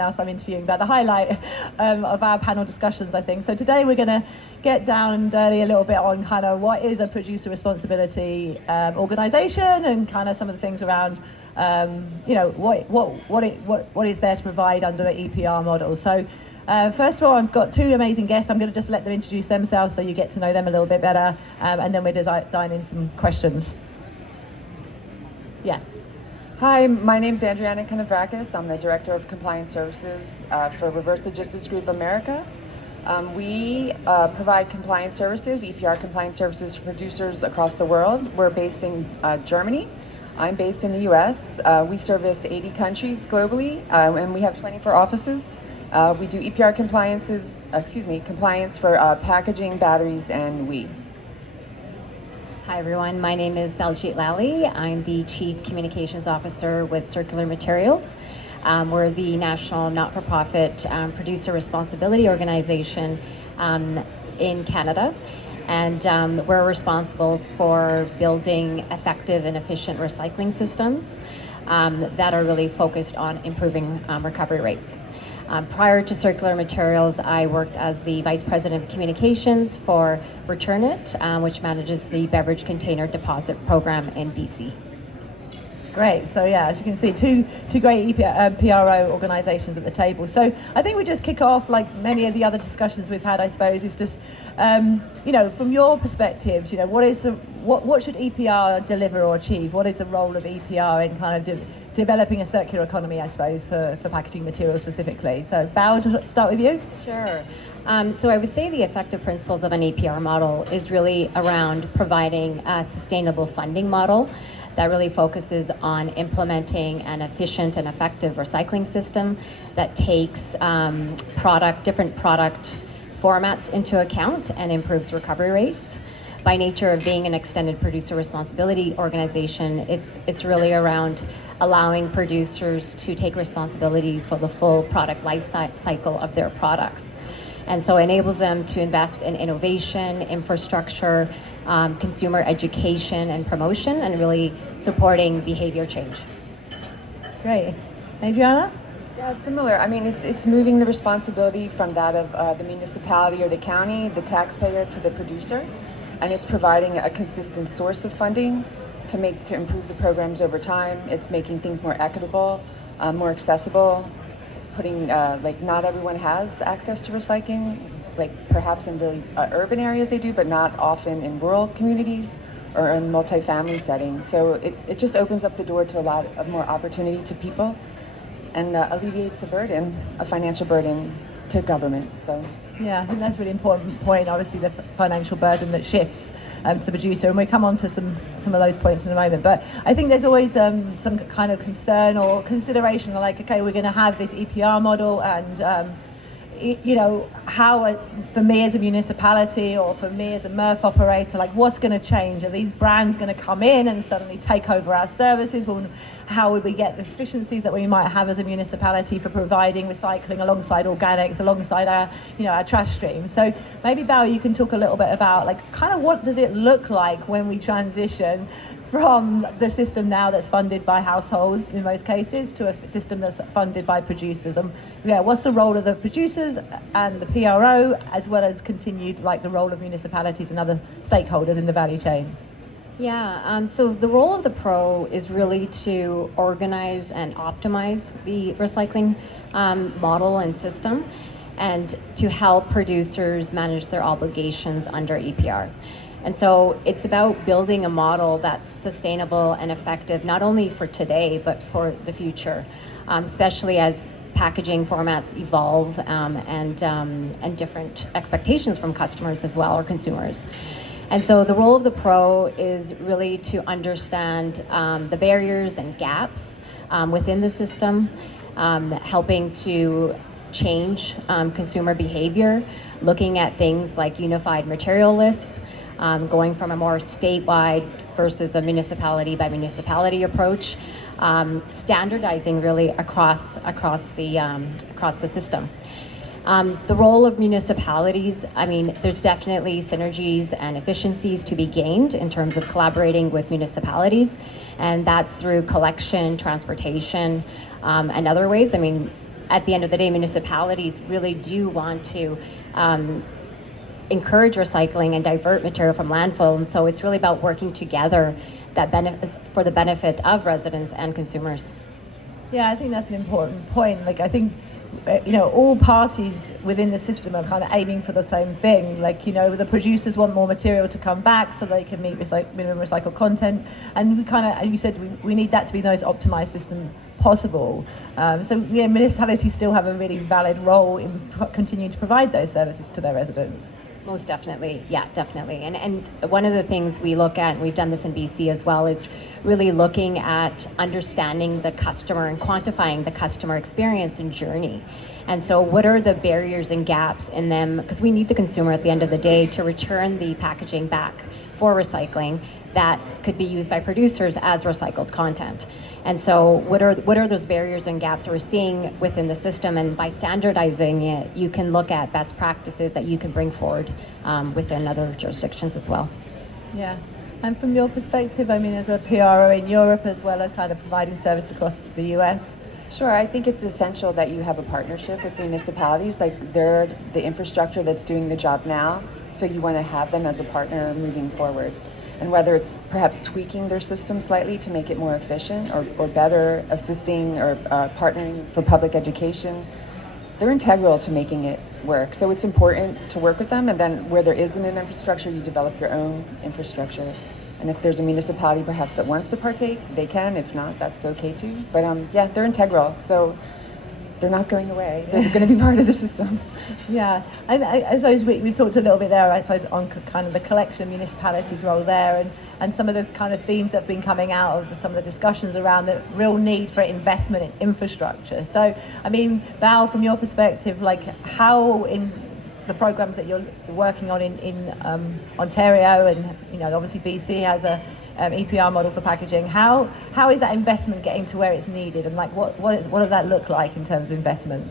else I'm interviewing, but the highlight of our panel discussions, I think. So today we're going to get down and dirty a little bit on kind of what is a producer responsibility organisation, and kind of some of the things around what is there to provide under the EPR model. So first of all, I've got two amazing guests. I'm going to just let them introduce themselves so you get to know them a little bit better, and then we're just diving into some questions. Yeah. Hi, my name is Adriana Kanavrakis. I'm the Director of Compliance Services for Reverse Logistics Group America. We provide compliance services, EPR compliance services for producers across the world. We're based in Germany. I'm based in the US. We service 80 countries globally, and we have 24 offices. We do EPR compliance for packaging, batteries, and weed. Hi everyone, my name is Baljeet Lally. I'm the Chief Communications Officer with Circular Materials. We're the national not-for-profit producer responsibility organization in Canada, and we're responsible for building effective and efficient recycling systems that are really focused on improving recovery rates. Prior to Circular Materials, I worked as the Vice President of Communications for Return It, which manages the beverage container deposit program in BC. Great. So yeah, as you can see, two great PRO organisations at the table. So I think we just kick off, like many of the other discussions we've had, I suppose, is just from your perspectives, what should EPR deliver or achieve? What is the role of EPR in kind of developing a circular economy, I suppose, for packaging materials specifically? So Bao, to start with you. Sure. So I would say the effective principles of an EPR model is really around providing a sustainable funding model that really focuses on implementing an efficient and effective recycling system that takes different product formats into account and improves recovery rates. By nature of being an extended producer responsibility organization, it's really around allowing producers to take responsibility for the full product life cycle of their products. And so it enables them to invest in innovation, infrastructure, consumer education and promotion, and really supporting behavior change. Great. Adriana? Yeah, similar. I mean, it's moving the responsibility from that of the municipality or the county, the taxpayer, to the producer. And it's providing a consistent source of funding to improve the programs over time. It's making things more equitable, more accessible, putting not everyone has access to recycling, like perhaps in really urban areas they do, but not often in rural communities or in multifamily settings. So it just opens up the door to a lot of more opportunity to people, and alleviates a financial burden to government. So. Yeah, I think that's a really important point. Obviously, the financial burden that shifts to the producer, and we'll come on to some of those points in a moment. But I think there's always some kind of concern or consideration, like, okay, we're going to have this EPR model, and how, for me as a municipality or for me as a MRF operator, like, what's going to change? Are these brands going to come in and suddenly take over our services? Well, how would we get the efficiencies that we might have as a municipality for providing recycling alongside organics, alongside our trash stream? So maybe, Bao, you can talk a little bit about, like, kind of what does it look like when we transition from the system now that's funded by households in most cases to a system that's funded by producers? And what's the role of the producers and the PRO, as well as continued, like, the role of municipalities and other stakeholders in the value chain? Yeah, so the role of the pro is really to organize and optimize the recycling model and system, and to help producers manage their obligations under EPR. And so it's about building a model that's sustainable and effective, not only for today, but for the future, especially as packaging formats evolve and different expectations from customers as well, or consumers. And so the role of the pro is really to understand the barriers and gaps within the system, helping to change consumer behavior, looking at things like unified material lists, going from a more statewide versus a municipality by municipality approach, standardizing really across the system. The role of municipalities, I mean, there's definitely synergies and efficiencies to be gained in terms of collaborating with municipalities, and that's through collection, transportation, and other ways. I mean, at the end of the day, municipalities really do want to encourage recycling and divert material from landfill, and so it's really about working together that benefits for the benefit of residents and consumers. Yeah, I think that's an important point. Like, I think, all parties within the system are kind of aiming for the same thing. Like, the producers want more material to come back so they can meet minimum recycled content. And we kind of, as you said, we need that to be the most optimized system possible. Municipalities still have a really valid role in continuing to provide those services to their residents. Most definitely, yeah, definitely. And one of the things we look at, and we've done this in BC as well, is really looking at understanding the customer and quantifying the customer experience and journey. And so what are the barriers and gaps in them? Because we need the consumer at the end of the day to return the packaging back for recycling that could be used by producers as recycled content. And so what are those barriers and gaps that we're seeing within the system? And by standardizing it, you can look at best practices that you can bring forward within other jurisdictions as well. Yeah. And from your perspective, as a PRO in Europe as well as kind of providing service across the US? Sure, I think it's essential that you have a partnership with municipalities. Like, they're the infrastructure that's doing the job now, so you want to have them as a partner moving forward. And whether it's perhaps tweaking their system slightly to make it more efficient or better assisting or partnering for public education, they're integral to making it work. So it's important to work with them, and then where there isn't an infrastructure, you develop your own infrastructure. And if there's a municipality perhaps that wants to partake, they can. If not, that's okay too. But they're integral. So they're not going away. They're going to be part of the system. Yeah, and I suppose we've talked a little bit there, I suppose, on kind of the collection municipalities' role there, and some of the kind of themes that have been coming out of some of the discussions around the real need for investment in infrastructure. So, Bao, from your perspective, like, how in the programs that you're working on in Ontario, and obviously BC has a EPR model for packaging. How is that investment getting to where it's needed, and like what does that look like in terms of investment?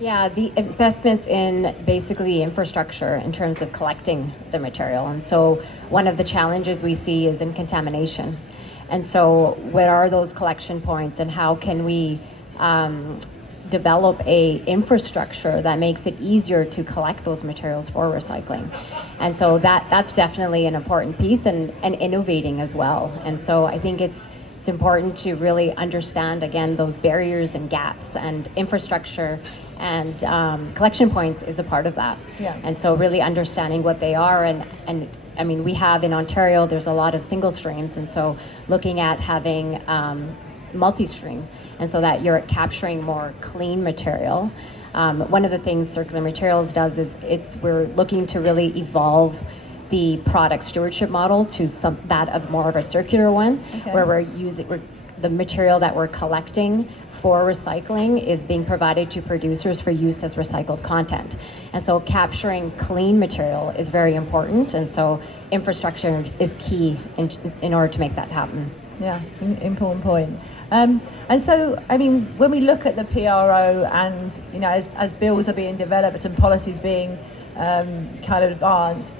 Yeah, the investments in basically infrastructure in terms of collecting the material. And so one of the challenges we see is in contamination. And so what are those collection points, and how can we develop a infrastructure that makes it easier to collect those materials for recycling? And so that's definitely an important piece, and innovating as well. And so I think it's important to really understand, again, those barriers and gaps, and infrastructure and collection points is a part of that. Yeah. And so really understanding what they are, and we have in Ontario, there's a lot of single streams, and so looking at having multi-stream, and so that you're capturing more clean material. One of the things Circular Materials does is we're looking to really evolve the product stewardship model to that of more of a circular one, okay, where the material that we're collecting for recycling is being provided to producers for use as recycled content. And so capturing clean material is very important, and so infrastructure is key in order to make that happen. Yeah, important point. And so, when we look at the PRO, and as bills are being developed and policies being kind of advanced,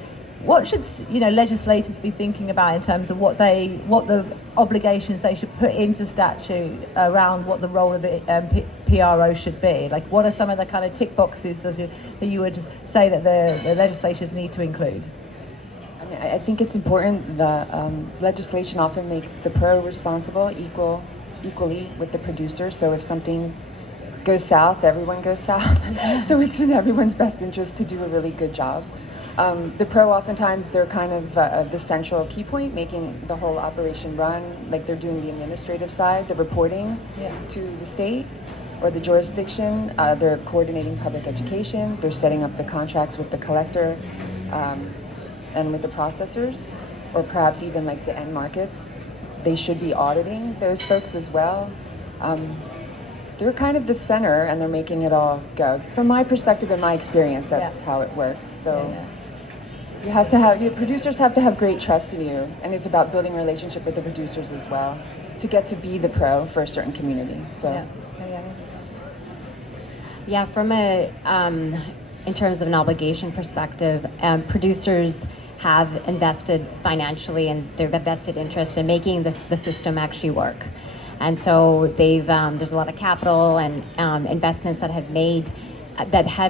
what should legislators be thinking about in terms of what the obligations they should put into statute around what the role of the PRO should be? Like, what are some of the kind of tick boxes that you would say that the legislators need to include? I think it's important. The legislation often makes the pro responsible equally with the producer. So if something goes south, everyone goes south. So it's in everyone's best interest to do a really good job. The pro, oftentimes, they're kind of the central key point, making the whole operation run. Like, they're doing the administrative side, the reporting to the state or the jurisdiction. They're coordinating public education. They're setting up the contracts with the collector and with the processors, or perhaps even like the end markets. They should be auditing those folks as well. They're kind of the center, and they're making it all go. From my perspective and my experience, that's how it works. So. You have to have, your producers have to have great trust in you, and it's about building a relationship with the producers as well to get to be the pro for a certain community. So, yeah, from in terms of an obligation perspective, producers have invested financially, and they've invested interest in making the system actually work. And so there's a lot of capital and investments that have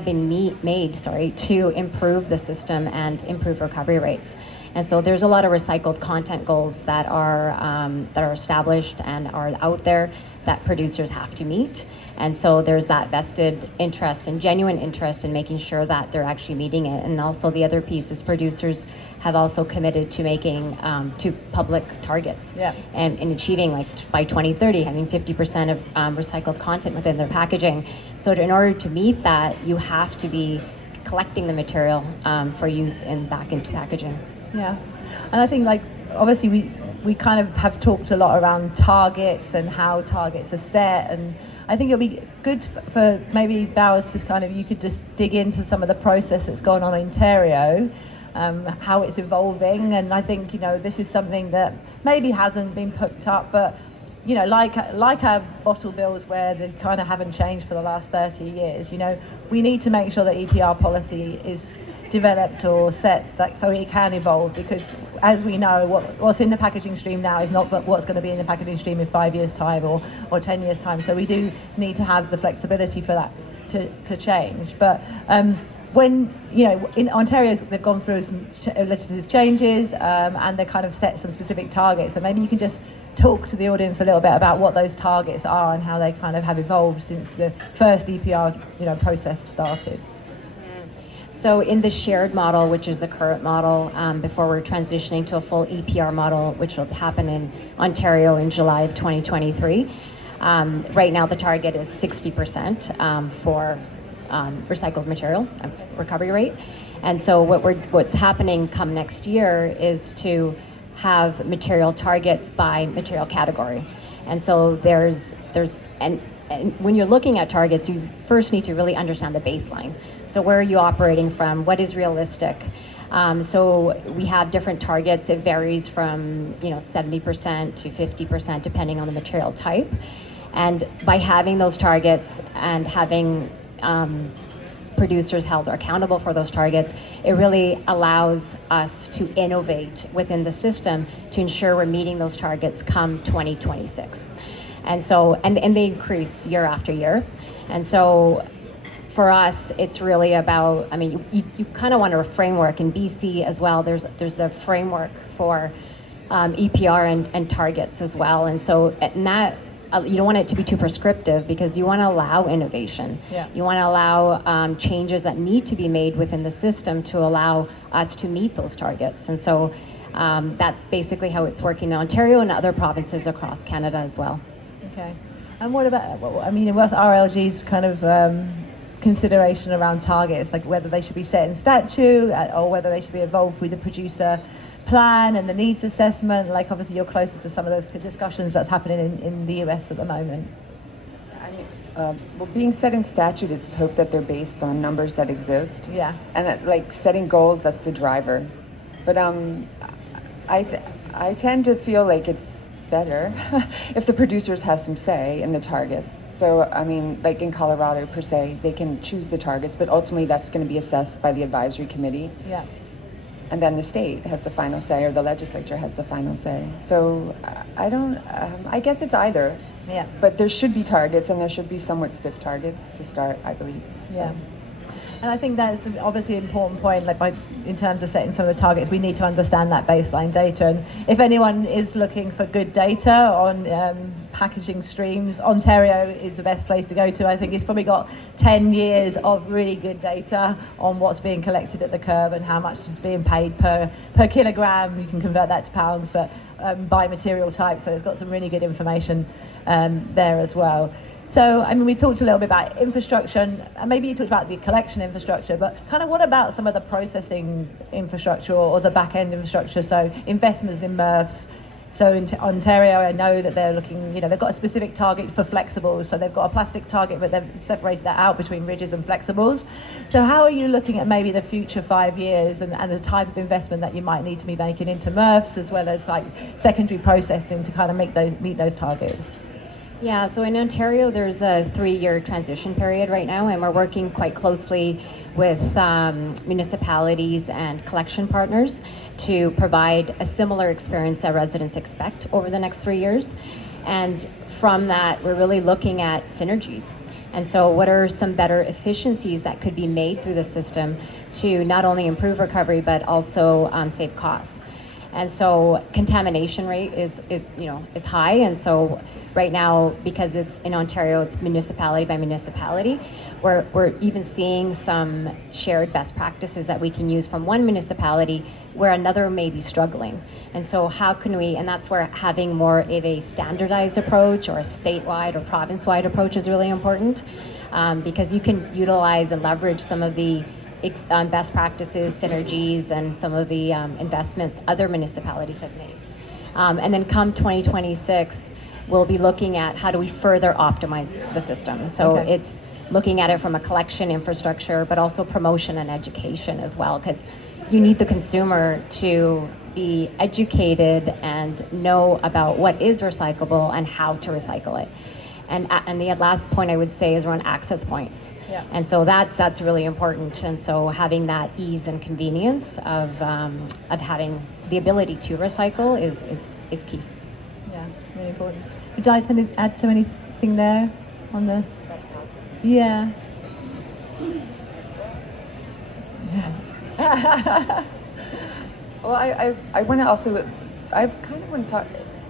been made to improve the system and improve recovery rates. And so there's a lot of recycled content goals that are established and are out there that producers have to meet. And so there's that vested interest and genuine interest in making sure that they're actually meeting it. And also the other piece is producers have also committed to making to public targets, and in achieving, like, by 2030 having 50% of recycled content within their packaging. So in order to meet that, you have to be collecting the material for use back into packaging. Yeah, and I think, like, obviously we kind of have talked a lot around targets and how targets are set, and I think it'll be good for maybe Bowers to kind of, you could just dig into some of the process that's gone on in Ontario, how it's evolving. And I think, this is something that maybe hasn't been picked up, but like our bottle bills, where they kind of haven't changed for the last 30 years, we need to make sure that EPR policy is developed or set so it can evolve, because as we know, what's in the packaging stream now is not what's going to be in the packaging stream in 5 years time or 10 years time. So we do need to have the flexibility for that to change. But when in Ontario they've gone through some legislative changes, and they kind of set some specific targets, so maybe you can just talk to the audience a little bit about what those targets are and how they kind of have evolved since the first EPR process started. So in the shared model, which is the current model, before we're transitioning to a full EPR model, which will happen in Ontario in July of 2023, right now the target is 60% for recycled material recovery rate. And so what's happening come next year is to have material targets by material category. And so and when you're looking at targets, you first need to really understand the baseline. So where are you operating from? What is realistic? So we have different targets. It varies from 70% to 50%, depending on the material type. And by having those targets and having producers held accountable for those targets, it really allows us to innovate within the system to ensure we're meeting those targets come 2026. And so, and they increase year after year. And so for us, it's really about, you kind of want a framework. In BC as well, there's a framework for EPR and targets as well. And so, and that, you don't want it to be too prescriptive, because you want to allow innovation. Yeah. You want to allow changes that need to be made within the system to allow us to meet those targets. And so that's basically how it's working in Ontario and other provinces across Canada as well. Okay. And what about, what's RLG's kind of consideration around targets, like whether they should be set in statute or whether they should be involved with the producer plan and the needs assessment? Like, obviously you're closer to some of those discussions that's happening in the US at the moment. Well, being set in statute, it's hoped that they're based on numbers that exist. Yeah. And like setting goals, that's the driver. But I tend to feel like it's better if the producers have some say in the targets. So, like in Colorado per se, they can choose the targets, but ultimately that's going to be assessed by the advisory committee. Yeah. And then the state has the final say, or the legislature has the final say. So I guess it's either. Yeah. But there should be targets, and there should be somewhat stiff targets to start, I believe. So. Yeah. And I think that's obviously an important point, in terms of setting some of the targets, we need to understand that baseline data. And if anyone is looking for good data on packaging streams, Ontario is the best place to go to. I think it's probably got 10 years of really good data on what's being collected at the curb and how much is being paid per kilogram. You can convert that to pounds, but by material type. So it's got some really good information there as well. So, we talked a little bit about infrastructure, and maybe you talked about the collection infrastructure, but kind of what about some of the processing infrastructure or the back-end infrastructure? So investments in MRFs. So in Ontario, I know that they're looking, they've got a specific target for flexibles. So they've got a plastic target, but they've separated that out between rigids and flexibles. So how are you looking at maybe the future 5 years and the type of investment that you might need to be making into MRFs, as well as like secondary processing to kind of meet those targets? Yeah, so in Ontario, there's a 3-year transition period right now, and we're working quite closely with municipalities and collection partners to provide a similar experience that residents expect over the next 3 years. And from that, we're really looking at synergies. And so what are some better efficiencies that could be made through the system to not only improve recovery, but also save costs? And so contamination rate is high. And so right now, because it's in Ontario, it's municipality by municipality, we're even seeing some shared best practices that we can use from one municipality where another may be struggling. And so how can we, and that's where having more of a standardized approach or a statewide or province-wide approach is really important, because you can utilize and leverage some of the best practices, synergies, and some of the investments other municipalities have made. And then come 2026, we'll be looking at how do we further optimize the system. So it's looking at it from a collection infrastructure, but also promotion and education as well, because you need the consumer to be educated and know about what is recyclable and how to recycle it. And the last point I would say is around access points. Yeah. And so that's really important. And so having that ease and convenience of having the ability to recycle is key. Yeah, really important. Would you like to add to anything there on the? Yeah. Yes. Well, I want to also, I kind of want to talk.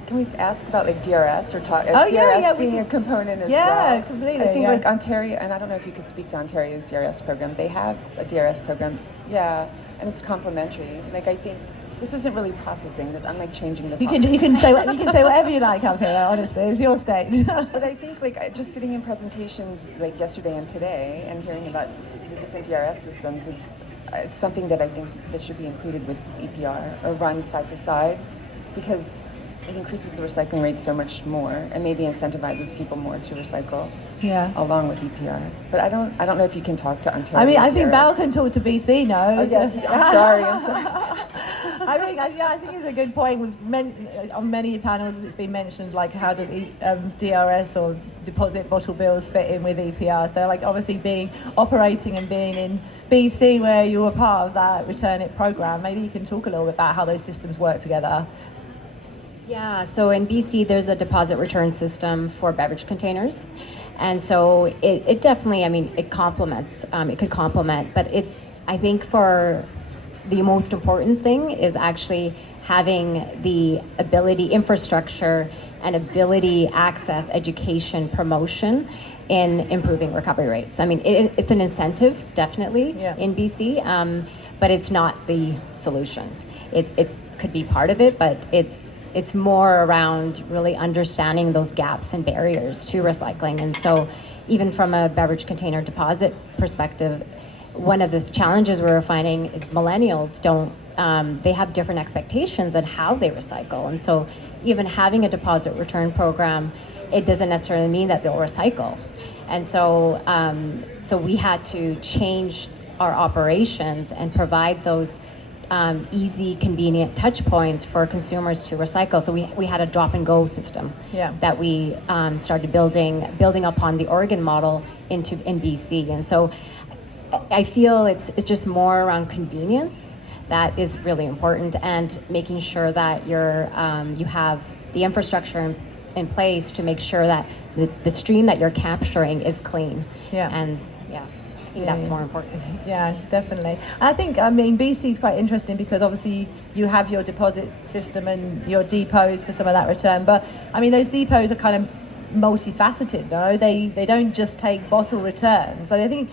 Can we ask about like DRS or talk? DRS being a component as well. Yeah, completely. I think like Ontario, and I don't know if you could speak to Ontario's DRS program. They have a DRS program, yeah, and it's complementary. Like I think this isn't really processing. That I'm like changing the. You can say whatever you like up here. Honestly, it's your stage. But I think like just sitting in presentations like yesterday and today and hearing about the different DRS systems, it's something that I think that should be included with EPR or run side to side, because it increases the recycling rate so much more and maybe incentivizes people more to recycle. Yeah. Along with EPR. But I don't know if you can talk to Ontario. I mean, I think Val can talk to BC now. Oh, yes. I'm sorry. I think it's a good point. On many panels it's been mentioned, like how does DRS or deposit bottle bills fit in with EPR? So like obviously operating and being in BC where you were part of that Return It program, maybe you can talk a little bit about how those systems work together. Yeah, so in BC, there's a deposit return system for beverage containers. And so it definitely, I mean, it complements, it could complement, but I think for the most important thing is actually having the ability, infrastructure, and ability, access, education, promotion in improving recovery rates. I mean, it's an incentive, definitely, in BC, but it's not the solution. It could be part of it, but it's more around really understanding those gaps and barriers to recycling. And so even from a beverage container deposit perspective, one of the challenges we're finding is millennials they have different expectations on how they recycle. And so even having a deposit return program, it doesn't necessarily mean that they'll recycle. And so, so we had to change our operations and provide those easy, convenient touch points for consumers to recycle. So we had a drop and go system that we started building upon the Oregon model in BC. And so I feel it's just more around convenience that is really important, and making sure that you have the infrastructure in place to make sure that the stream that you're capturing is clean. And I think that's more important. Yeah, definitely. I think, I mean, BC is quite interesting because obviously you have your deposit system and your depots for some of that return. But I mean, those depots are kind of multifaceted, no? They don't just take bottle returns. So I think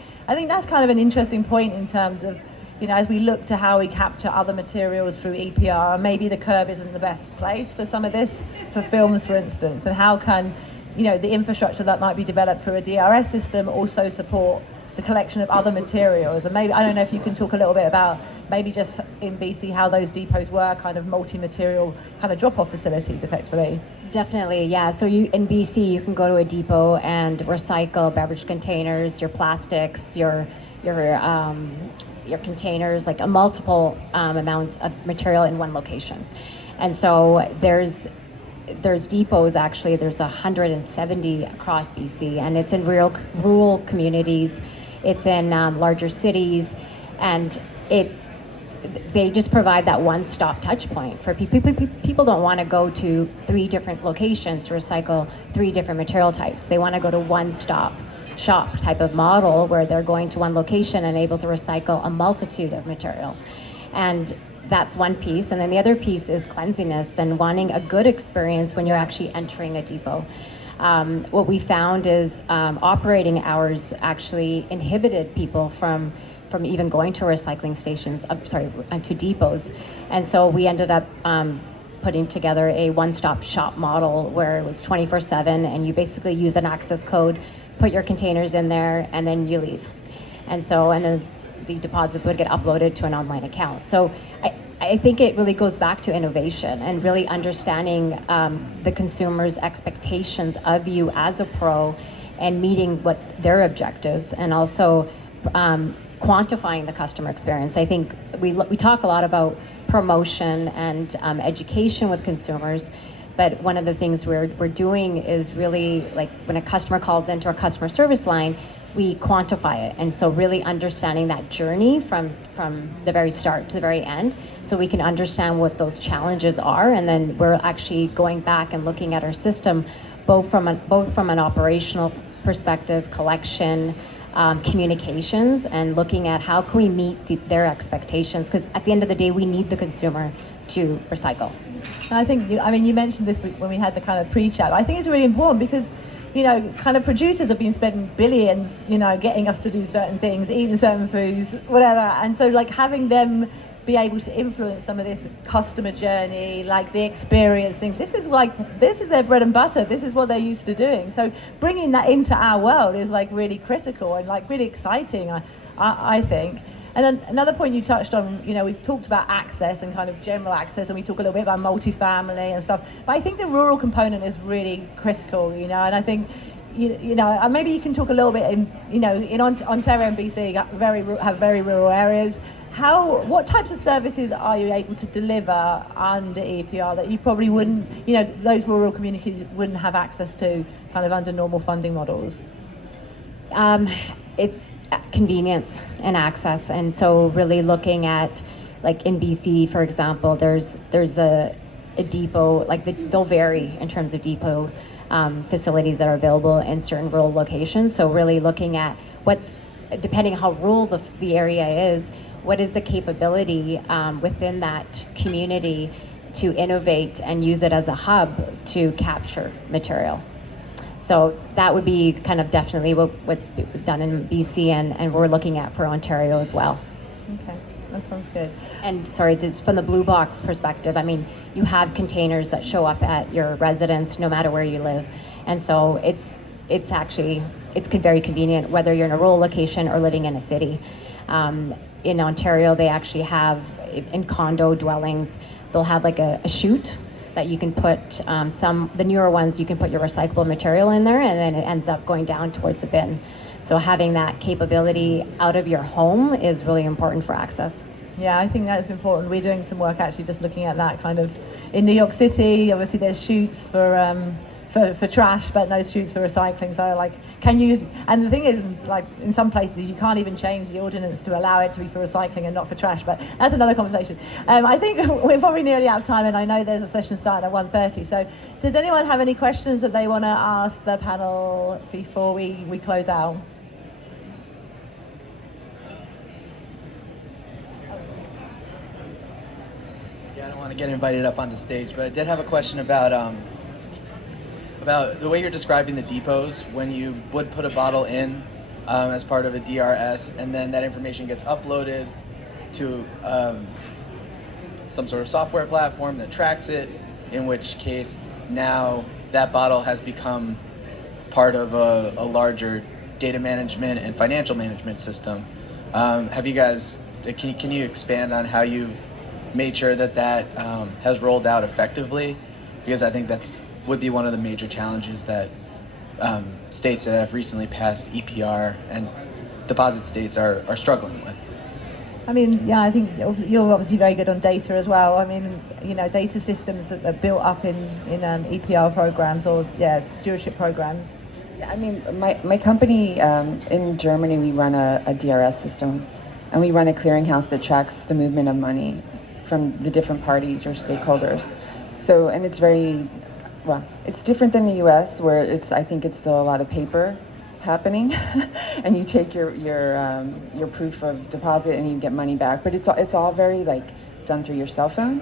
that's kind of an interesting point in terms of, you know, as we look to how we capture other materials through EPR, maybe the curb isn't the best place for some of this, for films, for instance, and how can, you know, the infrastructure that might be developed through a DRS system also support the collection of other materials. And maybe, I don't know if you can talk a little bit about maybe just in BC how those depots were kind of multi-material kind of drop-off facilities effectively. Definitely, yeah. So in BC, you can go to a depot and recycle beverage containers, your plastics, your containers, like a multiple amounts of material in one location. And so there's depots, actually, there's 170 across BC, and it's in rural communities, it's in larger cities, and they just provide that one-stop touch point for people. People don't want to go to 3 different locations to recycle 3 different material types. They want to go to one-stop shop type of model where they're going to one location and able to recycle a multitude of material. And that's one piece. And then the other piece is cleanliness and wanting a good experience when you're actually entering a depot. What we found is operating hours actually inhibited people from even going to recycling stations, to depots. And so we ended up putting together a one-stop shop model where it was 24/7, and you basically use an access code, put your containers in there, and then you leave. And then the deposits would get uploaded to an online account. So I think it really goes back to innovation and really understanding the consumer's expectations of you as a pro and meeting what their objectives, and also quantifying the customer experience. I think we talk a lot about promotion and education with consumers, but one of the things we're doing is really, like, when a customer calls into our customer service line, we quantify it. And so really understanding that journey from the very start to the very end, so we can understand what those challenges are. And then we're actually going back and looking at our system, both from an operational perspective, collection, communications, and looking at how can we meet their expectations, because at the end of the day, we need the consumer to recycle. I think, you mentioned this when we had the kind of pre-chat. I think it's really important because, kind of producers have been spending billions, getting us to do certain things, eating certain foods, whatever. And so, like, having them be able to influence some of this customer journey, like the experience thing, this is their bread and butter. This is what they're used to doing. So bringing that into our world is, like, really critical and, like, really exciting, I think. And then another point you touched on, we've talked about access and kind of general access, and we talk a little bit about multifamily and stuff. But I think the rural component is really critical, and I think, maybe you can talk a little bit in Ontario and BC have very rural areas. What types of services are you able to deliver under EPR that you probably wouldn't, those rural communities wouldn't have access to kind of under normal funding models? It's convenience and access, and so really looking at, like, in BC, for example, there's a depot, like, they'll vary in terms of depot facilities that are available in certain rural locations. So really looking at depending on how rural the area is, what is the capability within that community to innovate and use it as a hub to capture material. So that would be kind of definitely what's done in BC, and we're looking at for Ontario as well. Okay, that sounds good. And sorry, just from the Blue Box perspective, you have containers that show up at your residence no matter where you live. And so it's very convenient whether you're in a rural location or living in a city. In Ontario, they actually have, in condo dwellings, they'll have like a chute that you can put, the newer ones, you can put your recyclable material in there, and then it ends up going down towards the bin. So having that capability out of your home is really important for access. Yeah, I think that's important. We're doing some work actually just looking at that kind of in New York City. Obviously there's chutes for trash, but no chutes for recycling. So, like, and the thing is, like, in some places you can't even change the ordinance to allow it to be for recycling and not for trash, but that's another conversation. I think we're probably nearly out of time, and I know there's a session starting at 1:30. So does anyone have any questions that they want to ask the panel before we close out? Yeah, I don't want to get invited up onto stage, but I did have a question about the way you're describing the depots, when you would put a bottle in as part of a DRS, and then that information gets uploaded to some sort of software platform that tracks it, in which case now that bottle has become part of a larger data management and financial management system. Have you guys, can you expand on how you've made sure that has rolled out effectively? Because I think would be one of the major challenges that states that have recently passed EPR and deposit states are struggling with. Yeah, I think you're obviously very good on data as well. Data systems that are built up in EPR programs or stewardship programs. Yeah, my company in Germany, we run a DRS system. and we run a clearinghouse that tracks the movement of money from the different parties or stakeholders. So, and it's very, well, it's different than the U.S. where I think it's still a lot of paper happening, and you take your proof of deposit and you get money back. But it's all very like done through your cell phone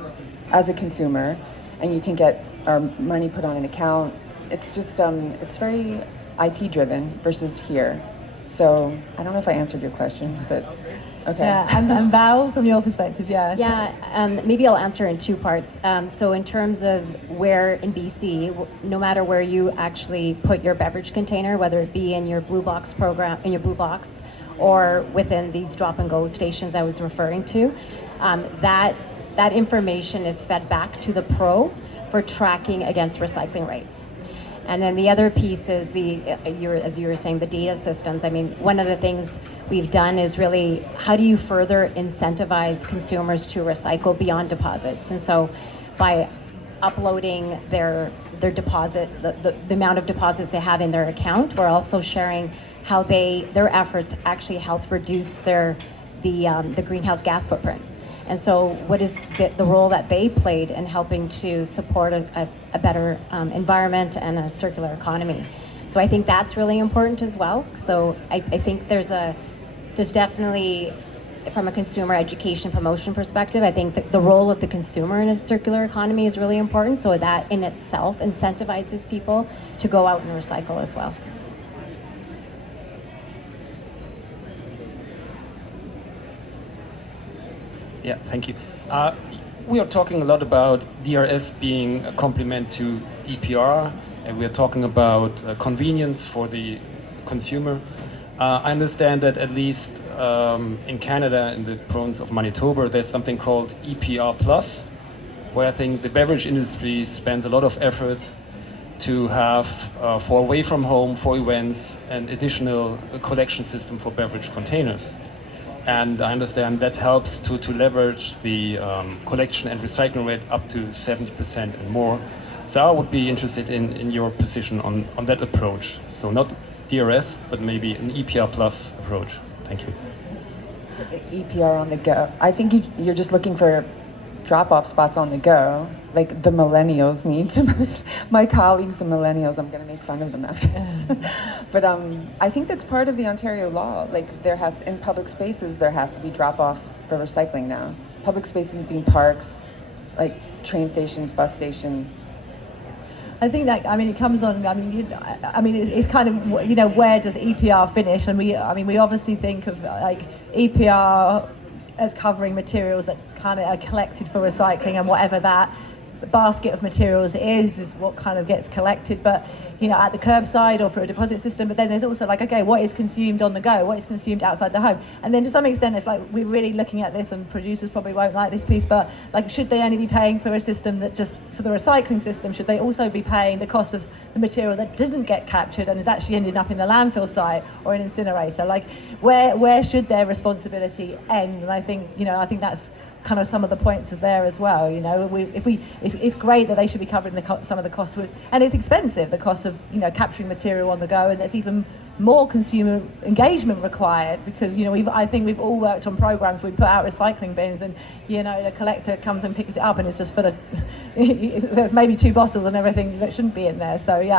as a consumer, and you can get our money put on an account. It's just it's very IT driven versus here. So I don't know if I answered your question, but okay. Yeah, and Val, from your perspective, yeah. Yeah, maybe I'll answer in two parts. So in terms of where in BC, no matter where you actually put your beverage container, whether it be in your Blue Box program, in your Blue Box, or within these drop and go stations I was referring to, that information is fed back to the pro for tracking against recycling rates. And then the other piece is as you were saying, the data systems. I mean, one of the things we've done is really, how do you further incentivize consumers to recycle beyond deposits? And so by uploading their deposit, the amount of deposits they have in their account, we're also sharing how their efforts actually help reduce the greenhouse gas footprint. And so what is the role that they played in helping to support a better environment and a circular economy? So I think that's really important as well. So I think there's definitely, from a consumer education promotion perspective, I think that the role of the consumer in a circular economy is really important. So that in itself incentivizes people to go out and recycle as well. Yeah, thank you. We are talking a lot about DRS being a complement to EPR, and we are talking about convenience for the consumer. I understand that at least in Canada, in the province of Manitoba, there's something called EPR Plus, where I think the beverage industry spends a lot of effort to have for away from home, for events, an additional collection system for beverage containers. And I understand that helps to leverage the collection and recycling rate up to 70% and more. So I would be interested in your position on that approach. So not DRS, but maybe an EPR plus approach. Thank you. EPR on the go. I think you're just looking for drop-off spots on the go, like the millennials need to. My colleagues, the millennials, I'm going to make fun of them after this. But I think that's part of the Ontario law. Like in public spaces, there has to be drop-off for recycling now. Public spaces being parks, like train stations, bus stations. I think that, it comes on, it's kind of, where does EPR finish? And we obviously think of like EPR as covering materials that kind of are collected for recycling, and whatever that basket of materials is what kind of gets collected, but at the curbside or through a deposit system. But then there's also like, okay, what is consumed on the go, what is consumed outside the home? And then to some extent, if like we're really looking at this, and producers probably won't like this piece, but like, should they only be paying for a system that just for the recycling system? Should they also be paying the cost of the material that didn't get captured and is actually ending up in the landfill site or an incinerator? Like, where should their responsibility end? And I think that's kind of some of the points is there as well. It's great that they should be covering some of the costs, and it's expensive, the cost of capturing material on the go, and there's even more consumer engagement required because I think we've all worked on programs where we put out recycling bins, and the collector comes and picks it up, and it's just full of there's maybe 2 bottles and everything that shouldn't be in there. So in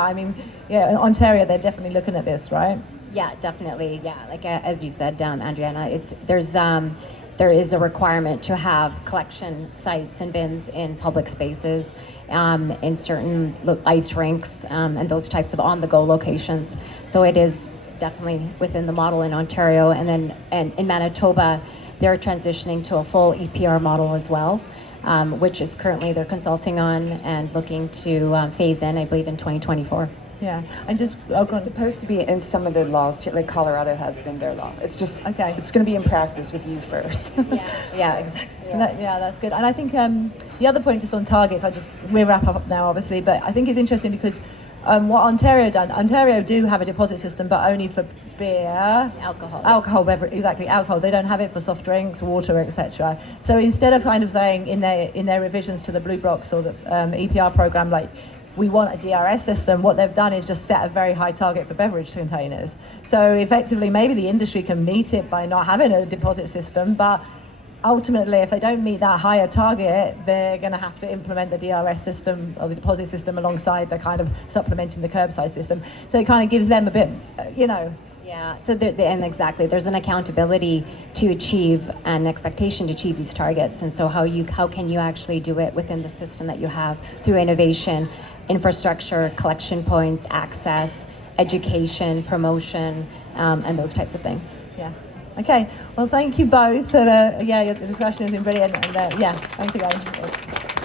Ontario they're definitely looking at this, right? Yeah, definitely. Yeah, like as you said, Adriana, there is a requirement to have collection sites and bins in public spaces, in certain ice rinks, and those types of on-the-go locations. So it is definitely within the model in Ontario. And in Manitoba, they're transitioning to a full EPR model as well, which is currently they're consulting on and looking to phase in, I believe, in 2024. Yeah, and it's supposed to be in some of their laws too, like Colorado has it in their law. It's just okay. It's going to be in practice with you first. Yeah, exactly. Yeah. That's good. And I think the other point, just on targets, we'll wrap up now, obviously, but I think it's interesting because what Ontario do have a deposit system, but only for beer, alcohol, beverage, exactly, alcohol. They don't have it for soft drinks, water, etc. So instead of kind of saying in their revisions to the Blue Box or the EPR program, like, we want a DRS system, what they've done is just set a very high target for beverage containers. So effectively, maybe the industry can meet it by not having a deposit system, but ultimately, if they don't meet that higher target, they're going to have to implement the DRS system or the deposit system alongside the kind of supplementing the curbside system. So it kind of gives them a bit, Yeah, so and exactly, there's an accountability to achieve, an expectation to achieve these targets, and so how can you actually do it within the system that you have through innovation, infrastructure, collection points, access, education, promotion, and those types of things. Yeah. Okay. Well, thank you both. Your discussion has been brilliant, and thanks again.